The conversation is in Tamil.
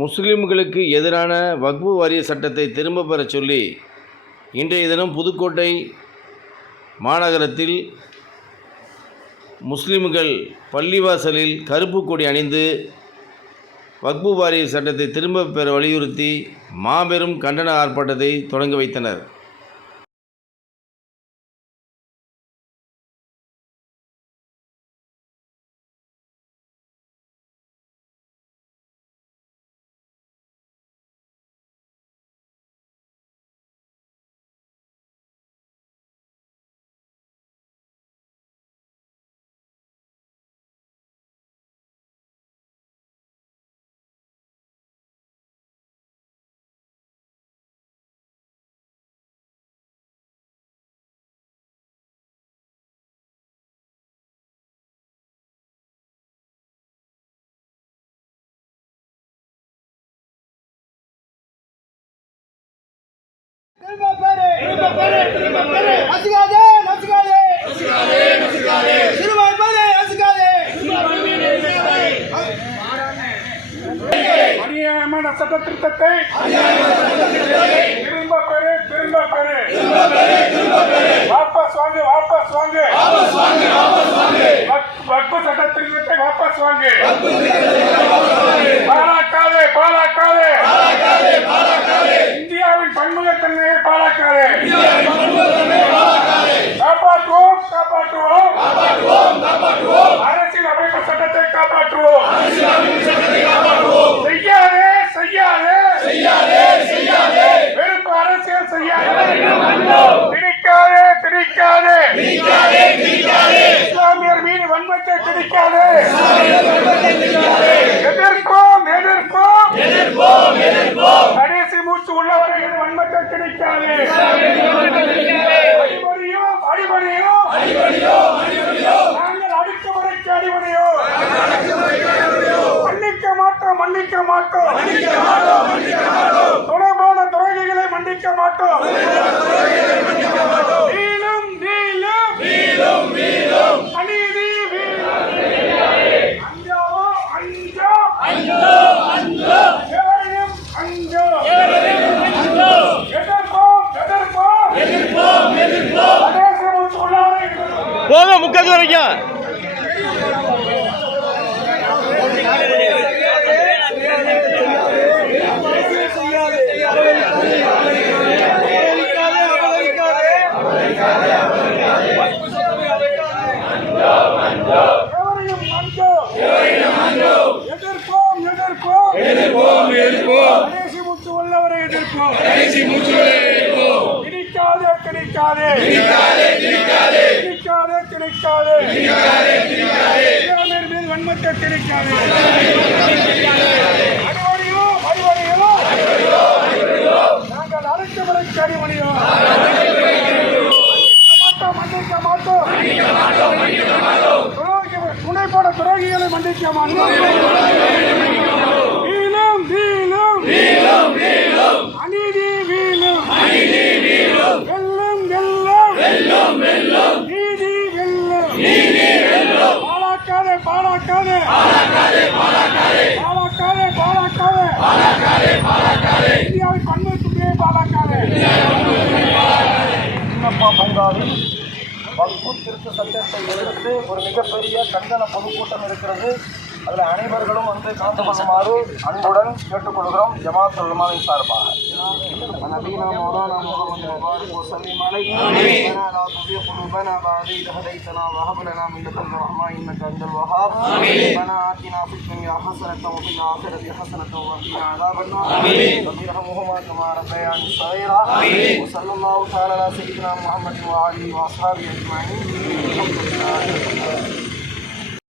முஸ்லிம்களுக்கு எதிரான வக்ஃபு வாரிய சட்டத்தை திரும்ப பெறச் சொல்லி இன்றைய தினம் புதுக்கோட்டை மாநகரத்தில் முஸ்லிம்கள் பள்ளிவாசலில் கருப்பு கொடி அணிந்து வக்ஃபு வாரிய சட்டத்தை திரும்ப பெற வலியுறுத்தி மாபெரும் கண்டன ஆர்ப்பாட்டத்தை தொடங்கி வைத்தனர். அநியாயமான சட்ட திருத்தத்தை திரும்ப பெறு, வாபஸ் வாங்கு, வக்ஃபு சட்ட திருத்தத்தை வாபஸ் வாங்கு, பாழாக்காதே, இந்தியாவின் பன்முகத்தன்மையை பாழாக்காதே, காப்பாற்றுவோம், அரசியல் அமைப்பு சட்டத்தை காப்பாற்றுவோம், செய்யாதே, வெறுப்பு அரசியல் செய்யாதே, திணிக்காதே, இஸ்லாமியர் மீது வன்மத்தை திணிக்காதே, எதிர்ப்போம், கடைசி மூச்சு உள்ளவரை வன்மத்தை திணிக்காதே, அடிபணியும், நாங்கள் அடுக்குமுறைக்கு அடிபணியும், மன்னிக்க மாட்டோம், தொடர்பான துரோகிகளை மன்னிக்க மாட்டோம், வீழும், அநீதி போங்க முக்காது வரைக்கும் எதிர்ப்போம், கடைசி மூச்சு உள்ளவரை எதிர்ப்போம், திணிக்காதே, இஸ்லாமியர் மீது வன்மத்தை திணிக்காதே, நாங்கள் அடக்குமுறைக்கு அடிபணியோம், மன்னிக்க மாட்டோம், துணை போட துரோகிகளை மன்னிக்க மாட்டோம், அநீதி வீழும், வெல்லும், நீதி வெல்லும், பாழாக்காதே, இந்தியாவின் பன்முகத்தன்மையை பாழாக்காதே. பங்காளில் வக்ஃபு திருத்த சட்டத்தை எதிர்த்து ஒரு மிகப்பெரிய கண்டன பொதுக்கூட்டம் இருக்கிறது. அதில் அனைவர்களும் கலந்து கொள்ளுமாறு அன்புடன் கேட்டுக்கொள்கிறோம். ஜமாத் உலமாவின் சார்பாக நபீனா மௌலானா முஹம்மது முபாரக் வஸல்லிம் அலைஹி வஸல்லம். லா துஸிக் குலூபனா பஅத இத் ஹதைதனா வஹப் லனா மின் லதுன்க ரஹ்மா இன்னக அன்தல் வஹ்ஹாப். ரப்பனா ஆத்தினா ஃபித் துன்யா ஹஸனத்தன் வ ஃபில் ஆখিরাতি ஹஸனத்தன் வ கினா அஸாபன் நார். ரப்பிர்ஹம்ஹுமா கமா ரப்பயானி ஸகீரா. வ ஸல்லல்லாஹு தஆலா அலா சய்யிதினா முஹம்மதின் வ ஆலிஹி வ அஸ்ஹாபிஹி அஜ்மஈன்.